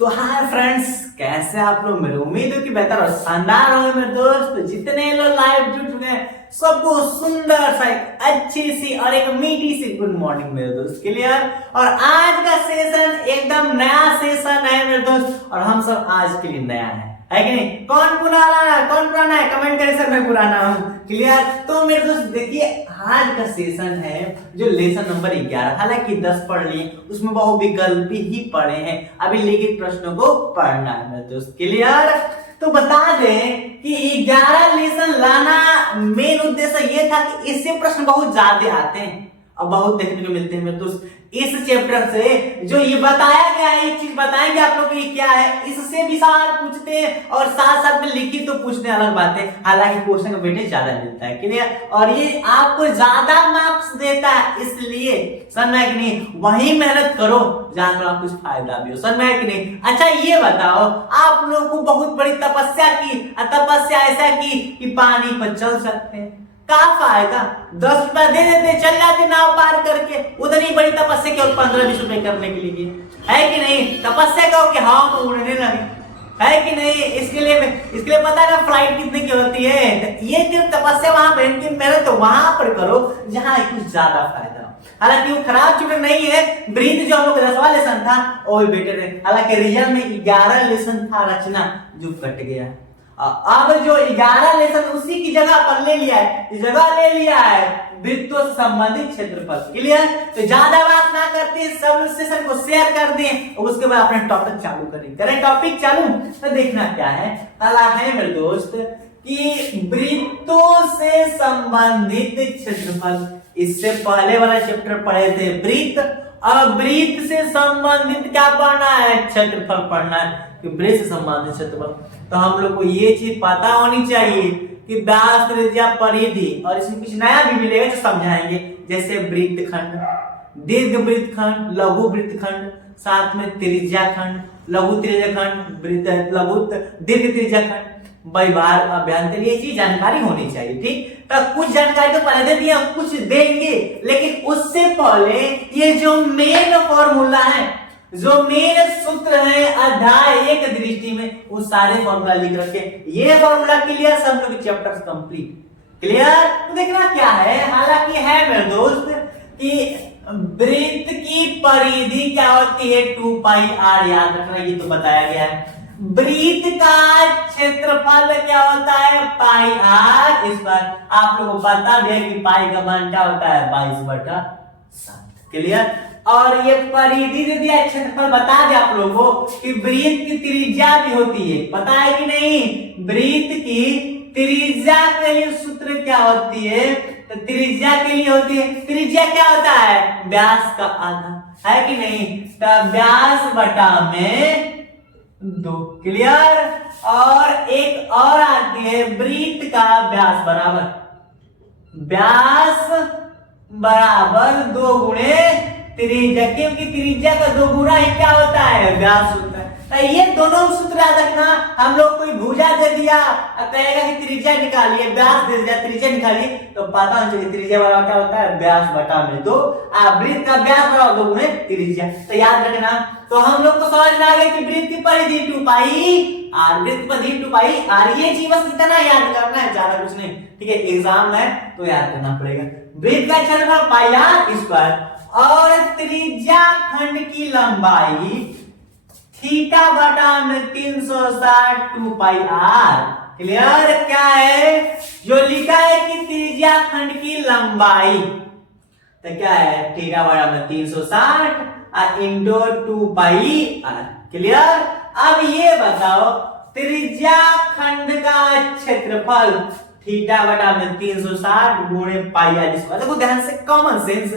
तो hi friends, कैसे आप लोग। मेरी उम्मीद है कि बेहतर और शानदार होंगे मेरे दोस्त। जितने लोग लाइव जुड़ चुके हैं सबको सुंदर सा एक अच्छी सी और एक मीठी सी गुड मॉर्निंग मेरे दोस्त। क्लियर। और आज का सेशन एकदम नया सेशन है मेरे दोस्त, और हम सब आज के लिए नया है कि नहीं। कौन पुराना है कमेंट करें सर, मैं पुराना हूँ। क्लियर। तो मेरे दोस्त देखिए, आज का सेशन है जो लेसन नंबर 11। हालांकि 10 पढ़ लिए, उसमें बहुविकल्प ही पढ़े हैं, अभी लिखित प्रश्नों को पढ़ना है मेरे दोस्त। क्लियर। तो बता दें कि 11 लेसन लाना मेन उद्देश्य ये था कि इससे प्रश्न बहुत ज्यादा आते हैं और बहुत देखने को मिलते हैं मेरे दोस्त। इस चैप्टर से जो ये बताया गया है, एक चीज बताएंगे आप लोग ये क्या है, इससे भी सवाल पूछते हैं और साथ साथ में लिखित तो पूछने अलग बात है। हालांकि क्वेश्चन का वेटेज ज्यादा मिलता है। क्लियर। और ये आपको ज्यादा मार्क्स देता है, इसलिए समझ में कि नहीं वही मेहनत करो जहां पर कुछ फायदा भी हो। समझ में कि नहीं। अच्छा ये बताओ, आप लोग को बहुत बड़ी तपस्या की, तपस्या ऐसा की कि पानी पर चल सकते हैं, क्या फायदा। 10 रुपया दे देते, चल जाते नाव पार करके। उधर ही बड़ी तपस्या केवल 15-20 रुपए करने के लिए है कि नहीं। तपस्या कहो कि हाँ तो उड़ने लगे, है कि नहीं। इसके लिए पता है ना फ्लाइट कितने की होती है। ये जो तपस्या वहां पर की मेहनत तो वहां पर करो जहां कुछ ज्यादा फायदा हो। हालांकि वो खराब चैप्टर नहीं है। ब्रीथ जो हम लोग 10वां लेसन था वो भी बेटर है। हालांकि रियल में 11 लेसन था रचना, जो कट गया। अब जो 11 लेसन उसी की जगह पर ले लिया है वृत्तों से संबंधित क्षेत्रफल। क्लियर। तो ज्यादा बात ना करते सब सेशन को शेयर कर दें और उसके बाद अपना टॉपिक चालू करें टॉपिक चालू। तो देखना क्या है, पहला है मेरे दोस्त कि वृत्तों से संबंधित क्षेत्रफल। इससे पहले वाला चैप्टर पढ़े थे वृत्त, अब वृत्त से संबंधित क्या पढ़ना है, क्षेत्रफल पढ़ना है कि वृत्त से संबंधित क्षेत्रफल। तो हम लोग को ये चीज पता होनी चाहिए कि व्यास, त्रिज्या, परिधि, और इसमें कुछ नया भी मिलेगा जो समझाएंगे, जैसे वृत्तखंड, दीर्घ वृत्तखंड, लघु वृत्तखंड, साथ में त्रिज्या खंड, लघु त्रिज्या खंड, लघु दीर्घ त्रिज्या खंड, व्यवहार, अभ्यंतर, ये चीज जानकारी होनी चाहिए। ठीक। तो कुछ जानकारी तो पहले दे दिया, कुछ देंगे, लेकिन उससे पहले ये जो मेन फॉर्मूला है, जो मेन सूत्र है अध्याय 1 दृष्टि में, वो सारे फॉर्मूला लिख रखे। ये फॉर्मूला क्लियर, सब लोग चैप्टर कंप्लीट। क्लियर। तो देखना क्या है, हालांकि है मेरे दोस्त कि वृत्त की परिधि क्या होती है, 2 पाई r। याद रखना, ये तो बताया गया है। वृत्त का क्षेत्रफल क्या होता है, पाई r। इस बार आप लोगों को पता भी है कि पाई का मान क्या होता है, 22/7। क्लियर। और ये परिधि दे दिया, क्षेत्रफल बता दे आप लोगों को कि वृत्त की त्रिज्या भी होती है, पता है कि नहीं। वृत्त की त्रिज्या के लिए सूत्र क्या होती है, तो त्रिज्या के लिए होती है, त्रिज्या क्या होता है, व्यास का आधा, है कि नहीं। तो व्यास बटा में 2। क्लियर। और एक और आती है वृत्त का व्यास बराबर 2 गुणे त्रिज्या, क्योंकि त्रिज्या का 2 गुना ही क्या होता है, व्यास होता है। तो ये दोनों सूत्र याद रखना। हम लोग कोई भुजा दे दिया और कहेगा कि त्रिज्या निकालिए, व्यास दे दिया त्रिज्या निकालिए, तो पता होना चाहिए त्रिज्या बराबर क्या होता है, व्यास बटा में 2। वृत्त का व्यास बराबर 2 गुणे त्रिज्या। तो याद रखना। तो हम लोग को समझ में आ गया कि वृत्त की परिधि 2 पाई r, वृत्त परिधि 2 पाई r। ये चीज बस इतना याद करना है, ज्यादा कुछ नहीं। ठीक है, एग्जाम है तो याद करना पड़ेगा। वृत्त का क्षेत्रफल पाई r स्क्वायर, और त्रिज्या खंड की लंबाई थीटा बटा में 360 2 पाई r। क्लियर। क्या है जो लिखा है कि त्रिज्या खंड की लंबाई, तो क्या है, थीटा बटा में 360 इंटू 2 पाई r। क्लियर। अब ये बताओ त्रिज्या खंड का क्षेत्रफल थीटा बटा में 360 गुणे पाई r स्क्वायर। देखो ध्यान से, कॉमन सेंस।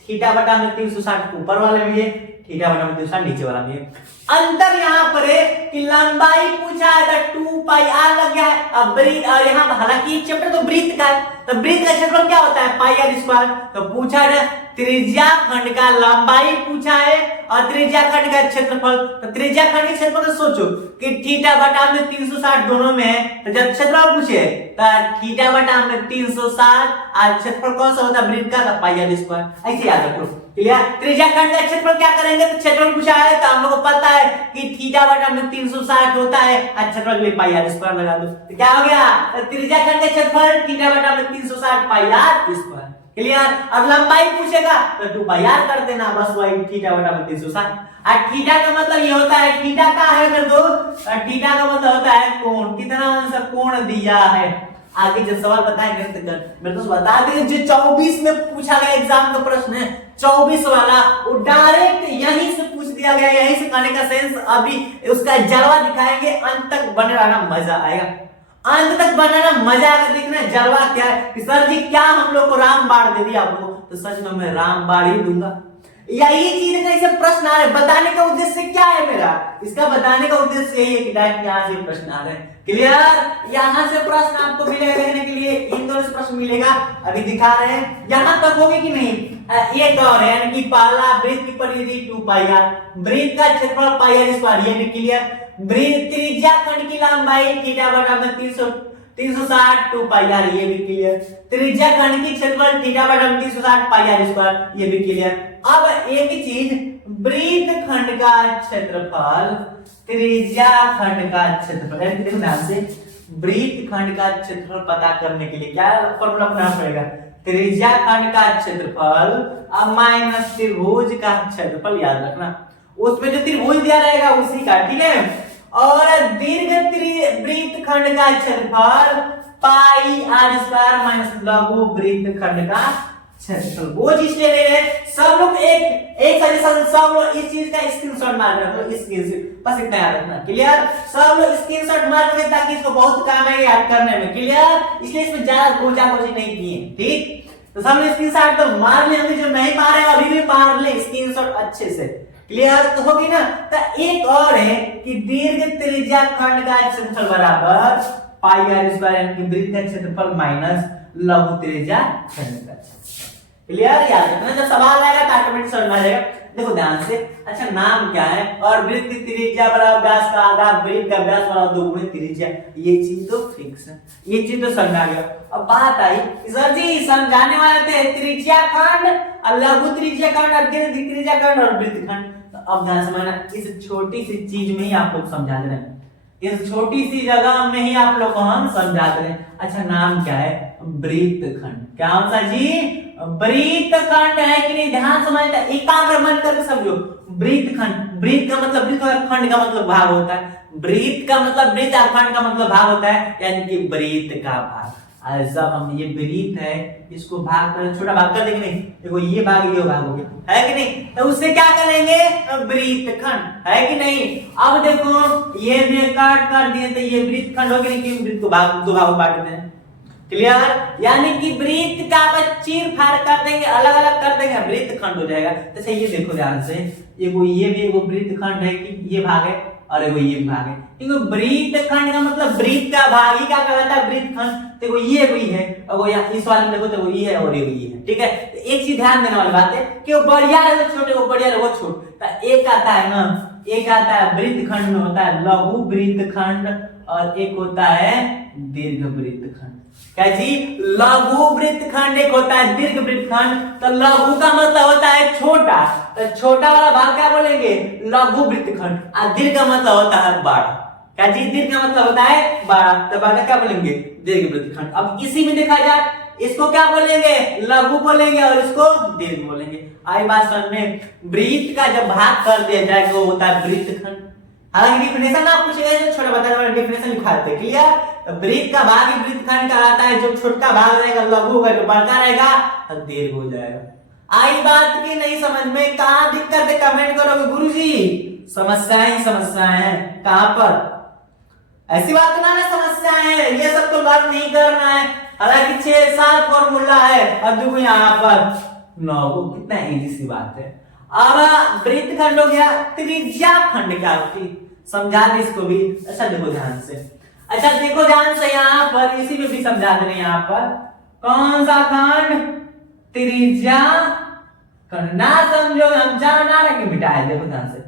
थीटा बटा में 360 ऊपर वाले भी है, थीटा बटा में 360 नीचे वाला भी है। अंतर यहाँ पर है कि लंबाई पूछा है तो 2 पाई r लग गया है। अब वृत्त, और यहाँ हालांकि चैप्टर तो वृत्त का है, तो वृत्त का क्षेत्रफल क्या होता है, पाई r स्क्वायर। तो पूछा है त्रिज्या खंड का लंबाई पूछा है और त्रिज्या खंड का क्षेत्रफल। तो त्रिज्या खंड के क्षेत्रफल सोचो कि थीटा बटा में 360 दोनों में है, तो जब क्षेत्रफल पूछे तो थीटा बटा में 360 और क्षेत्रफल कौन सा होता है वृत्त का, पाई आर स्क्वायर। ऐसे याद रखो, क्लियर। त्रिज्या खंड का क्षेत्रफल क्या करेंगे, तो क्षेत्रफल पूछा है तो हम लोग को पता है कि थीटा बटा में 360 होता है और क्षेत्रफल में पाई आर स्क्वायर लगा दो, तो क्या हो गया, तो त्रिज्या खंड का क्षेत्रफल थीटा बटा में 360 पाई आर स्क्वायर, क्लियर। अब लंबाई पूछेगा तो 2 पाई आर कर देना, बस वही थीटा बटा में 360। और थीटा का मतलब ये होता है, थीटा का है मेरे दोस्त, थीटा का मतलब होता है कोण, कितना आंसर कोण दिया है। आगे जब सवाल बताएंगे तो मेरे दोस्त बता दें, जो 24 में पूछा गया एग्जाम का प्रश्न है 24 वाला, वो डायरेक्ट यहीं से पूछ दिया गया, यहीं से करने का सेंस अभी उसका जलवा दिखाएंगे, अंत तक बने रहना, मजा आएगा, अंत तक बनाना मजा आएगा। देखना जलवा क्या है कि सर जी क्या हम लोग को रामबाण दे दिया आपको, तो सच में मैं रामबाण ही दूंगा। यही चीज का इसे प्रश्न आ रहे, बताने का उद्देश्य क्या है मेरा, इसका बताने का उद्देश्य यही है कि डायरेक्ट यहाँ से प्रश्न आ रहे हैं, क्लियर। यहाँ से प्रश्न आपको मिलेगा देखने के लिए, इन दोनों से प्रश्न मिलेगा, अभी दिखा रहे हैं। यहाँ तक होगी कि नहीं, एक और है, यानी कि पहला वृत्त की परिधि 2 पाई आर, वृत्त का क्षेत्रफल पाई आर स्क्वायर, ये भी क्लियर। वृत्त त्रिज्या खंड की लंबाई थीटा बटा में 360 2 पाई आर, ये भी क्लियर। त्रिज्या खंड की क्षेत्रफल थीटा बटा में 360 पाई आर स्क्वायर, ये भी क्लियर। अब एक ही चीज, वृत्त खंड का क्षेत्रफल त्रिज्या खंड का क्षेत्रफल, देखो ध्यान से, वृत्त खंड का क्षेत्रफल पता करने के लिए क्या फॉर्मूला बनाना पड़ेगा, त्रिज्या खंड का क्षेत्रफल माइनस त्रिभुज का क्षेत्रफल, याद रखना उसमें जो त्रिभुज दिया रहेगा उसी का, ठीक है। और दीर्घ वृत्त खंड का क्षेत्रफल पाई आर स्क्वायर माइनस लघु वृत्त खंड का क्षेत्रफल, वो चीज ले रहे हैं सब लोग। एक सजेशन, सब लोग इस चीज का स्क्रीनशॉट मार रहे हो, बस इतना याद रखना, क्लियर। सब लोग स्क्रीनशॉट मार रहे ताकि इसको बहुत काम आएगा याद करने में, क्लियर। इसलिए इसमें ज्यादा गोचा-गोची नहीं किए, ठीक। तो सब लोग स्क्रीनशॉट तो मार ले, जो नहीं मार रहे अभी भी मार ले स्क्रीनशॉट अच्छे से, क्लियर तो होगी ना। तो एक और है कि दीर्घ त्रिज्या खंड का क्षेत्रफल बराबर पाई आर स्क्वायर, यानी कि वृत्त का क्षेत्रफल माइनस लघु त्रिज्या खंड का क्षेत्रफल, क्लियर। याद रखना, जब सवाल आएगा तो ऑटोमेटिक समझ में आ जाएगा। देखो ध्यान से, अच्छा नाम क्या है, और वृत्त की त्रिज्या बराबर व्यास का आधा, वृत्त का व्यास बराबर 2 गुणे त्रिज्या, ये चीज तो फिक्स है, ये चीज तो समझ आ गया। अब बात आई सर जी समझाने वाले थे त्रिज्या खंड और लघु त्रिज्या खंड और दीर्घ त्रिज्या खंड और वृत्त खंड, तो अब ध्यान से समझना, इस छोटी सी चीज में ही आप लोग समझा दे रहे हैं, इस छोटी सी जगह में ही आप लोग को हम समझा दे रहे हैं। अच्छा नाम क्या है, वृत्त खंड, क्या सा जी, वृत्त खंड है कि नहीं, ध्यान समझना, एकाग्र मन करके समझो। वृत्त खंड, वृत्त का मतलब वृत्त, खंड का मतलब भाग होता है, वृत्त का मतलब वृत्त और खंड का मतलब भाग होता है, यानी कि वृत्त का भाग। जब हम ये वृत्त है इसको भाग कर, छोटा भाग कर देंगे, नहीं देखो ये भाग हो गया, है कि नहीं, तो उससे क्या करेंगे, वृत्त खंड, है कि नहीं। अब देखो ये भी काट कर दिए तो ये वृत्त खंड हो गया, कि वृत्त को भाग 2 भागों में बांट देते हैं, क्लियर। यानी कि वृत्त का चीर फाड़ कर देंगे, अलग अलग कर देंगे, वृत्त खंड हो जाएगा। तो ये देखो ध्यान से, ये भी एगो वृत्त खंड है कि ये भाग है और एगो ये भाग है, देखो वृत्त खंड का मतलब वृत्त का भाग ही क्या कहलाता है, वृत्त खंड। देखो ये भी है, और वो यहाँ इस वाले में देखो तो ये है और ये है, ठीक है। तो एक चीज ध्यान देने वाली बात है कि वो बढ़िया है वो छोटे, वो बढ़िया है वो छोट। तो एक आता है ना, एक आता है वृत्त खंड में होता है लघु वृत्त खंड, और एक होता है दीर्घ वृत्त खंड। क्या जी, लघु वृत्त खंड एक होता है, दीर्घ वृत्त खंड। तो लघु का मतलब होता है छोटा, तो छोटा वाला भाग क्या बोलेंगे, लघु वृत्त खंड। और दीर्घ का मतलब होता है बड़ा, क्या जी, दीर्घ का मतलब होता है बड़ा, तो बड़ा क्या बोलेंगे, दीर्घ वृत्त खंड। अब इसी में देखा जाए, इसको क्या बोलेंगे, लघु बोलेंगे और इसको दीर्घ बोलेंगे। आई बात समझ में, वृत्त का जब भाग कर दिया जाए वो होता है वृत्त खंड। हालांकि डिफिनेशन आप पूछेगा तो छोटा बता रहा, डिफिनेशन लिखा देते, क्लियर। तो वृत्त का भाग ही वृत्त खंड कहलाता है, जो छोटा भाग रहेगा लघु होगा, जो बड़का रहेगा और दीर्घ हो जाएगा। आई बात की नहीं समझ में, कहां दिक्कत है कमेंट करोगे गुरुजी, समस्याएं हैं कहां पर, ऐसी बात ना समस्याएं हैं, ये सब तो लर्न नहीं करना है। हालांकि 6-7 फॉर्मूला है और देखो यहाँ पर 9, कितना इजी सी बात है। अब वृत्त खंड हो गया, त्रिज्या खंड क्या होती, समझा दे इसको भी। अच्छा देखो ध्यान से, अच्छा देखो ध्यान से, यहाँ पर इसी में भी समझा दे रहे हैं, यहाँ पर कौन सा खंड, त्रिज्या खंड ना समझो हम जान ना रहे कि मिटाए। देखो ध्यान से,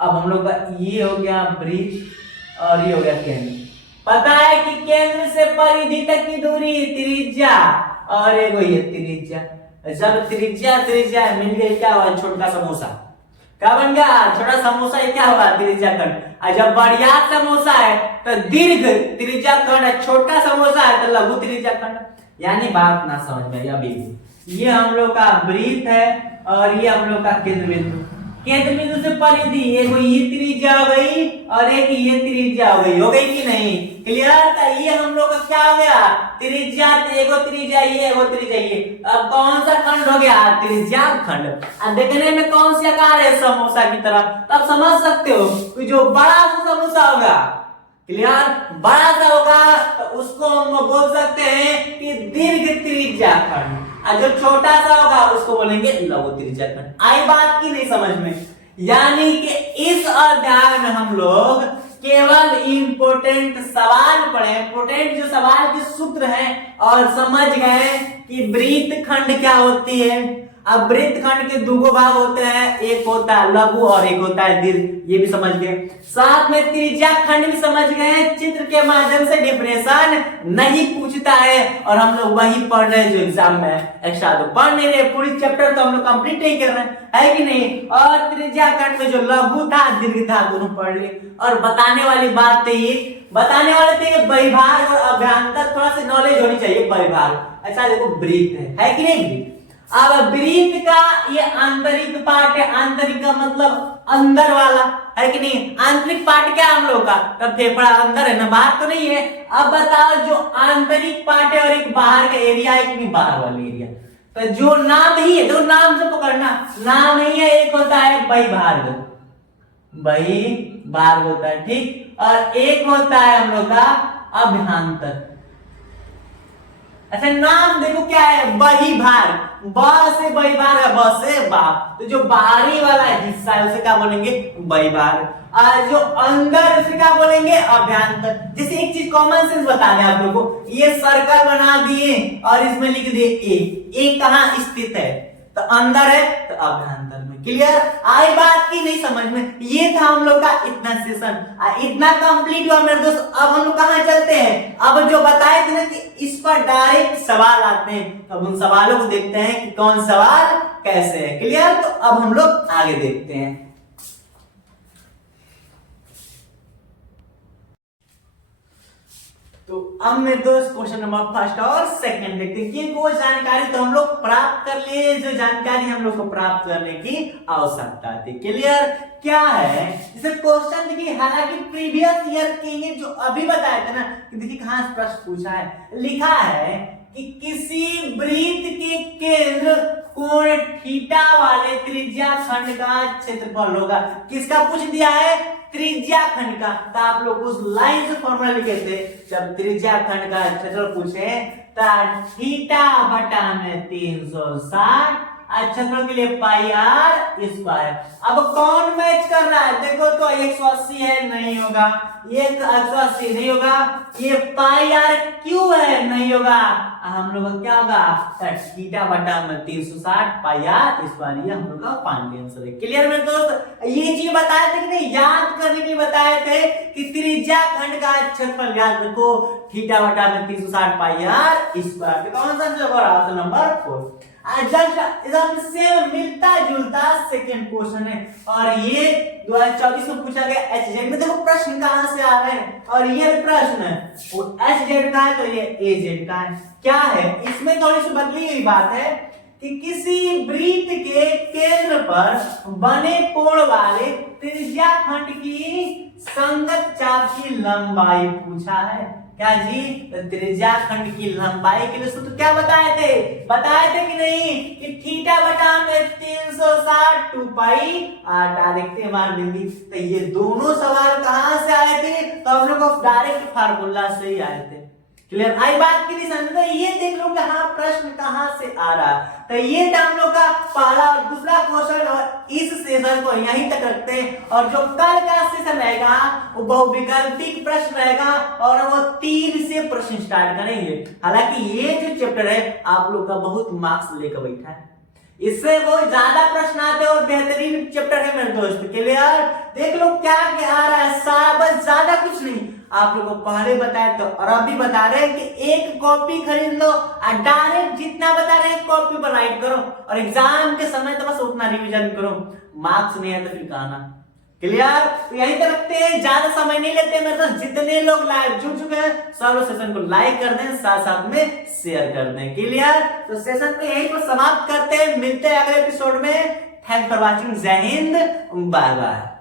अब हम लोग का ये हो गया वृत्त और ये हो गया केंद्र। पता है कि केंद्र से परिधि तक की दूरी त्रिज्या और एगो ये त्रिज्या। जब त्रिज्या त्रिज्या मिल गई क्या हुआ, छोटा समोसा क्या बन गया, छोटा समोसा। ये क्या हुआ, त्रिज्या खंड। और जब बढ़िया समोसा है तो दीर्घ त्रिज्या खंड है, छोटा समोसा है तो लघु त्रिज्या खंड। यानी बात ना समझ में अभी ये हम लोग का वृत्त है और ये हम लोग का केंद्र बिंदु। केंद्र बिंदु से परिधि एगो ये त्रिज्या हो गई और एक ये त्रिज्या हो गई कि नहीं, क्लियर। तो ये हम लोग का क्या हो गया, त्रिज्या, एगो त्रिज्या ये एगो त्रिज्या ये। अब कौन सा खंड हो गया, त्रिज्या खंड। अब देखने में कौन सी आकार है, समोसा की तरह। तब समझ सकते हो कि जो बड़ा सा समोसा होगा, क्लियर, बड़ा सा होगा तो उसको हम बोल सकते हैं कि दीर्घ त्रिज्या खंड, और जो छोटा सा होगा उसको बोलेंगे लघु त्रिज्या खंड। आई बात की नहीं समझ में। यानी कि इस अध्याय में हम लोग केवल इंपोर्टेंट सवाल पढ़े, इंपोर्टेंट जो सवाल के सूत्र हैं, और समझ गए कि वृत्त खंड क्या होती है। अब वृत्त खंड के दो भाग होते हैं, एक होता है लघु और एक होता है दीर्घ, ये भी समझ गए। साथ में त्रिज्या खंड भी समझ गए। चित्र के माध्यम से डेफिनेशन नहीं पूछता है और हम लोग वही पढ़ रहे हैं जो एग्जाम में एक्स्ट्रा तो पढ़ नहीं रहे, पूरी चैप्टर तो हम लोग कंप्लीट नहीं कर रहे हैं, है कि नहीं। और त्रिज्या खंड में जो लघु था दीर्घ था दोनों पढ़ लिए। और बताने वाली बात थी, बताने वाले थे परिभाग और अभ्यंतर, थोड़ा सा नॉलेज होनी चाहिए परिभाग। अच्छा देखो वृत्त है कि नहीं। अब वृत्त का ये आंतरिक पार्ट है, आंतरिक का मतलब अंदर वाला, है कि नहीं। आंतरिक पार्ट क्या हम लोग का, तब फेफड़ा अंदर है ना, बाहर तो नहीं है। अब बताओ जो आंतरिक पार्ट है और एक बाहर का एरिया है कि नहीं, बाहर वाला एरिया। तो जो नाम ही है, दो नाम से पकड़ना, नाम ही है, एक होता है बहिर्भाग, बहिर्भाग होता है, ठीक, और एक होता है हम लोग का अभ्यंतर। अच्छा नाम देखो क्या है, बहिर्भाग, ब से बहिर्भाग है, ब से बा, तो जो बाहरी वाला हिस्सा है उसे क्या बोलेंगे, बहिर्भाग, और जो अंदर उसे क्या बोलेंगे, अभ्यंतर। जैसे एक चीज कॉमन सेंस बता दें आप लोगों को, ये सर्कल बना दिए और इसमें लिख दिए ए कहां स्थित है, तो अंदर है तो अभ्यंतर में। क्लियर, आई बात की नहीं समझ में। ये था हम लोग का इतना सेशन, इतना कंप्लीट हुआ मेरे दोस्त। अब हम लोग कहां चलते हैं, अब जो बताए थे ना कि इस पर डायरेक्ट सवाल आते हैं, तो अब उन सवालों को देखते हैं कि कौन सवाल कैसे है। क्लियर, तो अब हम लोग आगे देखते हैं। तो अब मेरे दोस्त क्वेश्चन नंबर फर्स्ट और सेकंड देखते हैं कि वो जानकारी तो हम लोग प्राप्त कर लिए, जो जानकारी हम लोग को प्राप्त करने की आवश्यकता थी। क्लियर, क्या है जैसे क्वेश्चन देखिए, हालांकि प्रीवियस ईयर के ये जो अभी बताए थे ना कि देखिए कहां से प्रश्न पूछा है, लिखा है कि किसी वृत्त के केंद्र कोण थीटा वाले त्रिज्या खंड का क्षेत्रफल होगा। किसका पूछ दिया है, त्रिज्या खंड का। तो आप लोग उस लाइन से फॉर्मूला लिखे थे, जब त्रिज्या खंड का क्षेत्रफल पूछे तो थीटा बटा में 360 क्षेत्रफल के लिए पाई आर स्क्वायर। अब कौन मैच कर रहा है, देखो तो 180 है, नहीं होगा, ये 180 नहीं होगा, ये पाई आर क्यों है, नहीं होगा। हम लोग क्या होगा, थीटा बटा में 360 पाई आर स्क्वायर, ये हम लोग का फाइनल आंसर है। क्लियर मेरे दोस्त, ये चीज बताए थे कि नहीं, याद करने के लिए बताए थे कि त्रिज्या खंड का क्षेत्रफल याद रखो, थीटा बटा में 360 पाई आर स्क्वायर। कौन सा आंसर होगा, ऑप्शन नंबर 4। एकदम से मिलता जुलता सेकंड क्वेश्चन है, और ये 2024 में पूछा गया एचजेड में। देखो प्रश्न कहां से आ रहे हैं, और ये प्रश्न है वो एचजेड का है तो ये एजेड का है। क्या है इसमें, थोड़ी सी बदली हुई बात है कि किसी वृत्त के केंद्र पर बने कोण वाले त्रिज्या खंड की संगत चाप की लंबाई पूछा है। क्या जी, त्रिज्या खंड की लंबाई के लिए सूत्र क्या बताए थे कि नहीं, कि थीटा बटा में 360 2 पाई डायरेक्ट मार देंगे। तो ये दोनों सवाल कहां से आए थे, तो हम लोग को डायरेक्ट फार्मूला से ही आए थे। क्लियर, आई बात की नहीं समझ, ये देख लो कि हाँ प्रश्न कहां से आ रहा। तो ये था हम लोग का पहला और दूसरा क्वेश्चन, और इस सेशन को यहीं तक रखते हैं। और जो कल का सेशन रहेगा वो बहुविकल्पिक प्रश्न रहेगा, और वो 3 से प्रश्न स्टार्ट करेंगे। हालांकि ये जो चैप्टर है आप लोग का बहुत मार्क्स लेकर बैठा है, इससे बहुत ज्यादा प्रश्न आते हैं और बेहतरीन चैप्टर है मेरे दोस्त। क्लियर? देख लो क्या क्या आ रहा है, सारा बस, ज्यादा कुछ नहीं। आप लोगों को पहले बताया तो और अभी बता रहे हैं कि एक कॉपी खरीद लो और डायरेक्ट जितना बता रहे हैं कॉपी पर राइट करो और एग्जाम के समय तो बस उतना रिवीजन करो। मार्क्स नहीं है तो फिर कहना। क्लियर? तो यही तो रखते हैं, ज्यादा समय नहीं लेते मेरे दोस्त। जितने लोग लाइव जुड़ चुके हैं सब सेशन को लाइक कर दें, साथ साथ में शेयर कर दें। क्लियर? तो सेशन को यहीं पर समाप्त करते हैं, मिलते हैं अगले एपिसोड में। Thanks for watching. जय हिंद, बाय बाय।